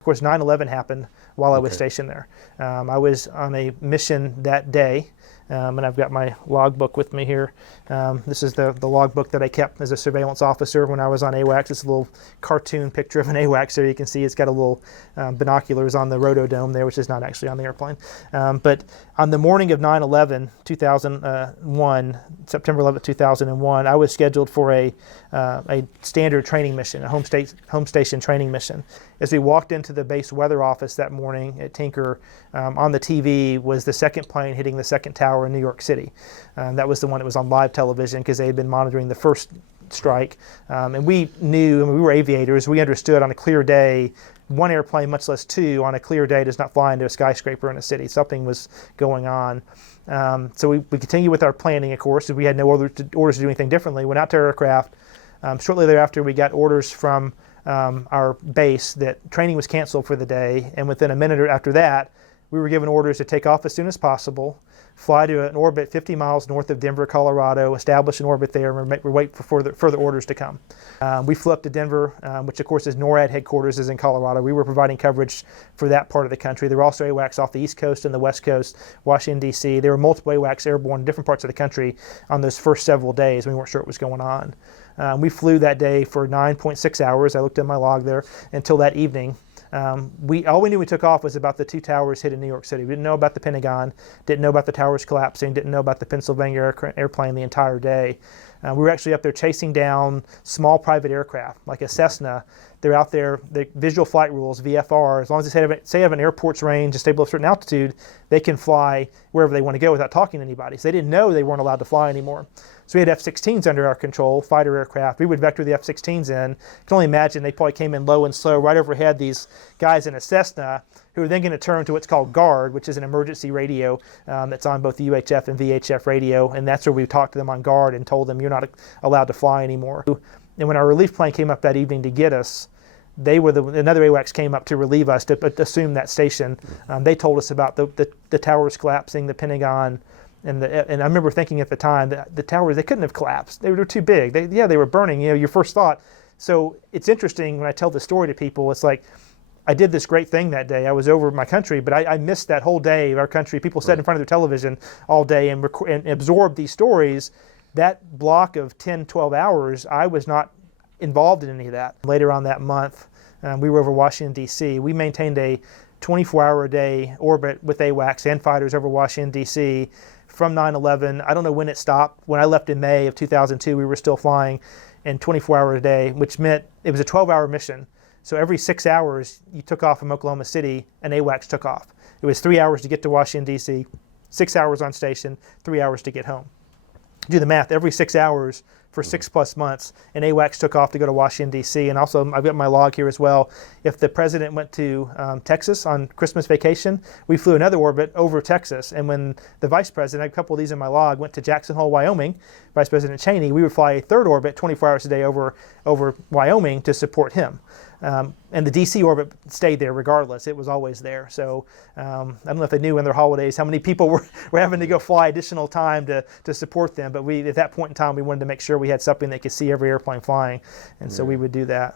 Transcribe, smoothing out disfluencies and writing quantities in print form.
Of course, 9/11 happened while I was stationed there. I was on a mission that day, and I've got my logbook with me here. This is the logbook that I kept as a surveillance officer when I was on AWACS. It's a little cartoon picture of an AWACS there. You can see it's got a little binoculars on the rotodome there, which is not actually on the airplane. But on the morning of 9/11, 2001, September 11, 2001, I was scheduled for a standard training mission, a home station training mission. As we walked into the base weather office that morning at Tinker, on the TV was the second plane hitting the second tower in New York City. That was the one that was on live television because they had been monitoring the first strike. And we knew, and we were aviators, we understood on a clear day, one airplane, much less two, on a clear day does not fly into a skyscraper in a city. Something was going on. So we continued with our planning, of course. We had no orders to do anything differently. Went out to our aircraft. Shortly thereafter, we got orders from our base that training was canceled for the day, and within a minute after that, we were given orders to take off as soon as possible, fly to an orbit 50 miles north of Denver, Colorado, establish an orbit there, and we wait for further orders to come. We flew up to Denver, which of course is NORAD headquarters, is in Colorado. We were providing coverage for that part of the country. There were also AWACS off the East Coast and the West Coast, Washington, D.C. There were multiple AWACS airborne in different parts of the country on those first several days. We weren't sure what was going on. We flew that day for 9.6 hours. I looked at my log there until that evening. All we knew we took off was about the two towers hit in New York City. We didn't know about the Pentagon, didn't know about the towers collapsing, didn't know about the Pennsylvania airplane the entire day. We were actually up there chasing down small private aircraft, like a Cessna. They're out there, the visual flight rules, VFR, as long as they say have an airport's range and stay below a certain altitude, they can fly wherever they want to go without talking to anybody. So they didn't know they weren't allowed to fly anymore. So we had F-16s under our control, fighter aircraft. We would vector the F-16s in. You can only imagine they probably came in low and slow right overhead these guys in a Cessna who are then going to turn to what's called GUARD, which is an emergency radio that's on both the UHF and VHF radio, and that's where we talked to them on GUARD and told them you're not allowed to fly anymore. And when our relief plane came up that evening to get us, another AWACS came up to relieve us, to assume that station. They told us about the towers collapsing, the Pentagon, and I remember thinking at the time that the towers, they couldn't have collapsed. They were too big. They were burning, your first thought. So it's interesting when I tell the story to people, it's like, I did this great thing that day. I was over my country, but I missed that whole day of our country. People sat in front of their television all day and absorbed these stories. That block of 10, 12 hours, I was not involved in any of that. Later on that month, we were over Washington, D.C. We maintained a 24-hour-a-day orbit with AWACS and fighters over Washington, D.C. from 9/11. I don't know when it stopped. When I left in May of 2002, we were still flying in 24 hours a day, which meant it was a 12-hour mission. So every 6 hours, you took off from Oklahoma City, and AWACS took off. It was 3 hours to get to Washington, D.C., 6 hours on station, 3 hours to get home. Do the math, every 6 hours for 6+ months, and AWACS took off to go to Washington, D.C. And also, I've got my log here as well. If the president went to Texas on Christmas vacation, we flew another orbit over Texas. And when the vice president, I have a couple of these in my log, went to Jackson Hole, Wyoming, Vice President Cheney, we would fly a third orbit 24 hours a day over Wyoming to support him. And the D.C. orbit stayed there regardless. It was always there. So I don't know if they knew in their holidays how many people were having to go fly additional time to support them. But at that point in time, we wanted to make sure we had something that could see every airplane flying. And so we would do that.